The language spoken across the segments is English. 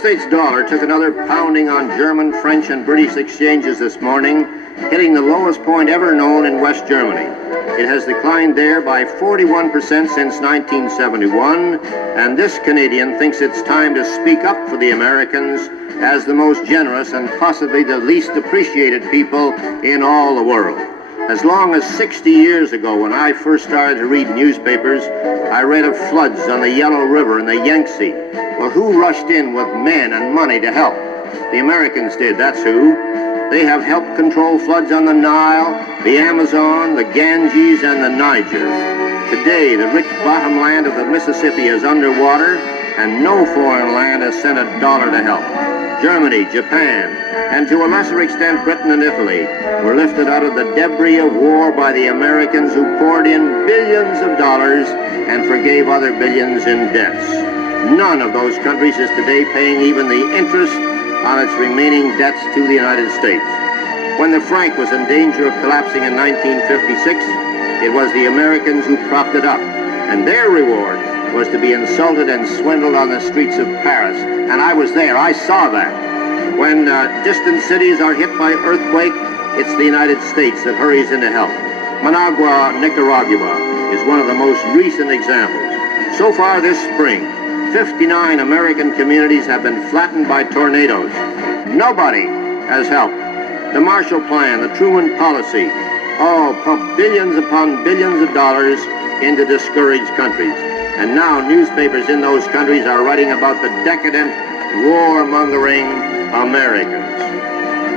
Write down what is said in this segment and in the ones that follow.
States dollar took another pounding on German, French, and British exchanges this morning, hitting the lowest point ever known in West Germany. It has declined there by 41% since 1971, and this Canadian thinks it's time to speak up for the Americans as the most generous and possibly the least appreciated people in all the world. As long as 60 years ago, when I first started to read newspapers, I read of floods on the Yellow River and the Yangtze. Well, who rushed in with men and money to help? The Americans did, that's who. They have helped control floods on the Nile, the Amazon, the Ganges, and the Niger. Today, the rich bottomland of the Mississippi is underwater, and no foreign land has sent a dollar to help. Germany, Japan, and to a lesser extent Britain and Italy were lifted out of the debris of war by the Americans, who poured in billions of dollars and forgave other billions in debts. None of those countries is today paying even the interest on its remaining debts to the United States. When the franc was in danger of collapsing in 1956, it was the Americans who propped it up, and their reward was to be insulted and swindled on the streets of Paris. And I was there, I saw that. When distant cities are hit by earthquake, it's the United States that hurries in to help. Managua, Nicaragua is one of the most recent examples. So far this spring, 59 American communities have been flattened by tornadoes. Nobody has helped. The Marshall Plan, the Truman Policy, all pump billions upon billions of dollars into discouraged countries. And now newspapers in those countries are writing about the decadent, warmongering Americans.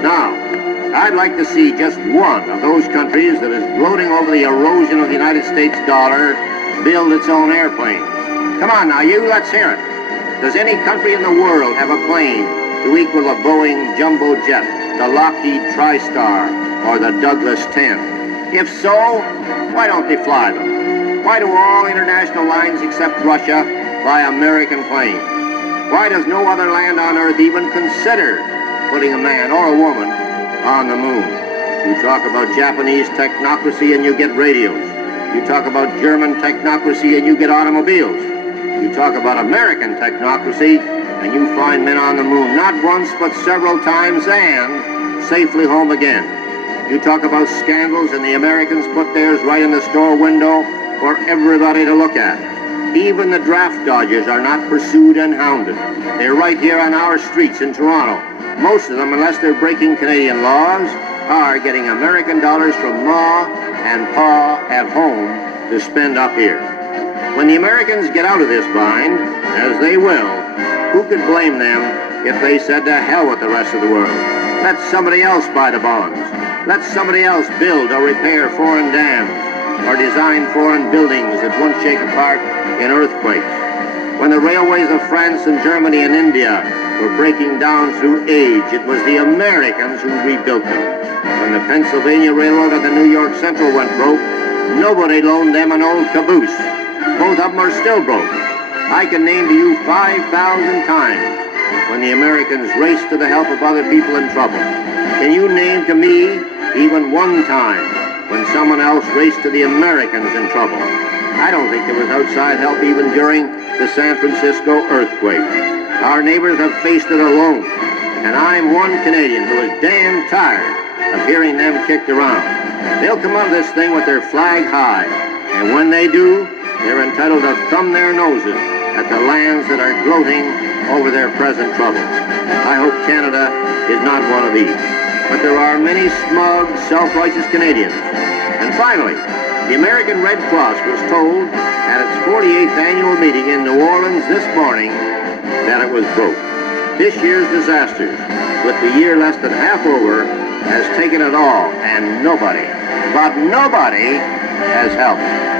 Now, I'd like to see just one of those countries that is gloating over the erosion of the United States dollar build its own airplane. Come on now, you, let's hear it. Does any country in the world have a plane to equal the Boeing Jumbo Jet, the Lockheed TriStar, or the Douglas 10? If so, why don't they fly them? Why do all international lines except Russia fly American planes? Why does no other land on Earth even consider putting a man or a woman on the moon? You talk about Japanese technocracy and you get radios. You talk about German technocracy and you get automobiles. You talk about American technocracy and you find men on the moon, not once but several times, and safely home again. You talk about scandals and the Americans put theirs right in the store window for everybody to look at. Even the draft dodgers are not pursued and hounded. They're right here on our streets in Toronto. Most of them, unless they're breaking Canadian laws, are getting American dollars from Ma and Pa at home to spend up here. When the Americans get out of this bind, as they will, who could blame them if they said to hell with the rest of the world? Let somebody else buy the bonds. Let somebody else build or repair foreign dams, or design foreign buildings that won't shake apart in earthquakes. When the railways of France and Germany and India were breaking down through age, it was the Americans who rebuilt them. When the Pennsylvania Railroad and the New York Central went broke, nobody loaned them an old caboose. Both of them are still broke. I can name to you 5,000 times when the Americans raced to the help of other people in trouble. Can you name to me even one time when someone else raced to the Americans in trouble? I don't think there was outside help even during the San Francisco earthquake. Our neighbors have faced it alone, and I'm one Canadian who is damn tired of hearing them kicked around. They'll come out of this thing with their flag high, and when they do, they're entitled to thumb their noses at the lands that are gloating over their present troubles. I hope Canada is not one of these. But there are many smug, self-righteous Canadians. And finally, the American Red Cross was told at its 48th annual meeting in New Orleans this morning that it was broke. This year's disasters, with the year less than half over, has taken it all, and nobody, but nobody, has helped.